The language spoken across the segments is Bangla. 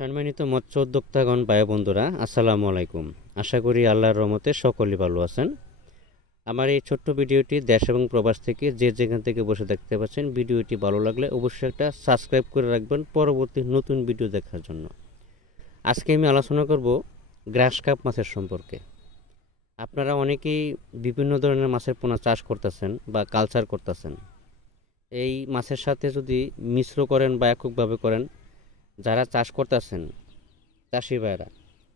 সম্মানিত মৎস্য উদ্যোক্তাগণ ভাই বন্ধুরা, আসসালামু আলাইকুম। আশা করি আল্লাহর রহমতে সকলেই ভালো আছেন। আমার এই ছোট্ট ভিডিওটি দেশ এবং প্রবাস থেকে যে যেখান থেকে বসে দেখতে পাচ্ছেন, ভিডিওটি ভালো লাগলে অবশ্যই একটা সাবস্ক্রাইব করে রাখবেন পরবর্তী নতুন ভিডিও দেখার জন্য। আজকে আমি আলোচনা করব গ্রাস কাপ মাছের সম্পর্কে। আপনারা অনেকেই বিভিন্ন ধরনের মাছের পোনা চাষ করতেছেন বা কালচার করতেছেন। এই মাছের সাথে যদি মিশ্র করেন বা এককভাবে করেন, যারা চাষ করতেছেন চাষি ভাইরা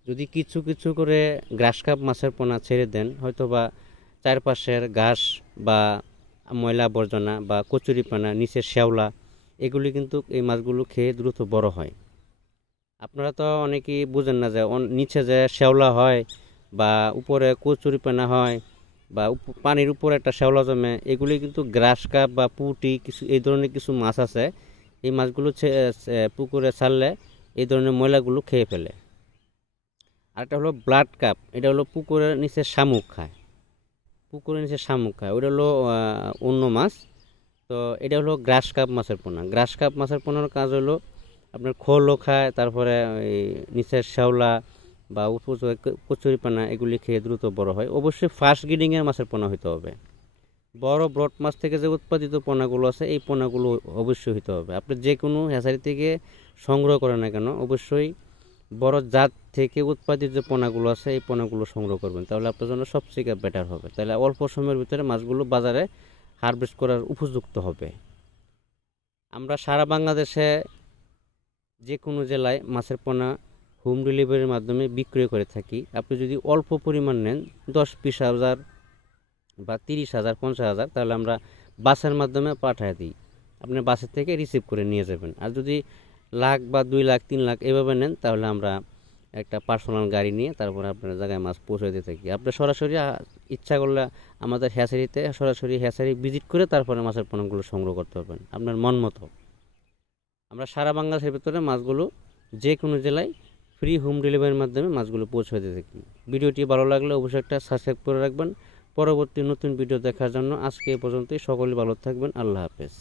যদি কিছু কিছু করে গ্রাস কাপ মাছের পোনা ছেড়ে দেন, হয়তো বা চারপাশের ঘাস বা ময়লা আবর্জনা বা কচুরিপানা, নিচের শ্যাওলা, এগুলি কিন্তু এই মাছগুলো খেয়ে দ্রুত বড় হয়। আপনারা তো অনেকেই বুঝেন না যে নিচে যে শ্যাওলা হয় বা উপরে কচুরিপানা হয় বা পানির উপরে একটা শ্যাওলা জমে, এগুলি কিন্তু গ্রাস কাপ বা পুঁটি কিছু এই ধরনের কিছু মাছ আছে। এই মাছগুলো পুকুরে ছাড়লে এই ধরনের ময়লাগুলো খেয়ে ফেলে। আরেকটা হলো ব্লাড কাপ, এটা হলো পুকুরের নিচে শামুক খায়, ওটা হলো অন্য মাছ। তো এটা হলো গ্রাস কাপ মাছের পোনা। গ্রাস কাপ মাছের পোনার কাজ হলো আপনার খোলও খায়, তারপরে এই নিচের শ্যাওলা বা কচুরিপানা এগুলি খেয়ে দ্রুত বড় হয়। অবশ্যই ফাস্ট গ্রেডিংয়ের মাছের পোনা হতে হবে। বড় ব্রড মাছ থেকে যে উৎপাদিত পোনাগুলো আছে, এই পোনাগুলো অবশ্যই হতে হবে। আপনি যে কোনো হ্যাচারি থেকে সংগ্রহ করেন না কেন, অবশ্যই বড় জাত থেকে উৎপাদিত যে পোনাগুলো আছে এই পোনাগুলো সংগ্রহ করবেন, তাহলে আপনার জন্য সবচেয়ে বেটার হবে। তাহলে অল্প সময়ের ভিতরে মাছগুলো বাজারে হারভেস্ট করার উপযুক্ত হবে। আমরা সারা বাংলাদেশে যে কোনো জেলায় মাছের পোনা হোম ডেলিভারির মাধ্যমে বিক্রয় করে থাকি। আপনি যদি অল্প পরিমাণ নেন, 10-20 হাজার বা 30,000 50,000, তাহলে আমরা বাসের মাধ্যমে পাঠিয়ে দিই। আপনি বাসের থেকে রিসিভ করে নিয়ে যাবেন। আর যদি লাখ বা 2 লাখ 3 লাখ এভাবে নেন, তাহলে আমরা একটা পার্সোনাল গাড়ি নিয়ে তারপরে আপনার জায়গায় মাছ পৌঁছে দিয়ে থাকি। আপনি সরাসরি ইচ্ছা করলে আমাদের হ্যাচারিতে সরাসরি হ্যাচারি ভিজিট করে তারপরে মাছের পোনাগুলো সংগ্রহ করতে পারবেন আপনার মন মতো। আমরা সারা বাংলাদেশের ভিতরে মাছগুলো যে কোনো জেলায় ফ্রি হোম ডেলিভারির মাধ্যমে মাছগুলো পৌঁছে দিয়ে থাকি। ভিডিওটি ভালো লাগলে অবশ্যই একটা সাবস্ক্রাইব করে রাখবেন পরবর্তী নতুন ভিডিও দেখার জন্য। আজকে এ পর্যন্তই। সকলে ভালো থাকবেন। আল্লাহ হাফেজ।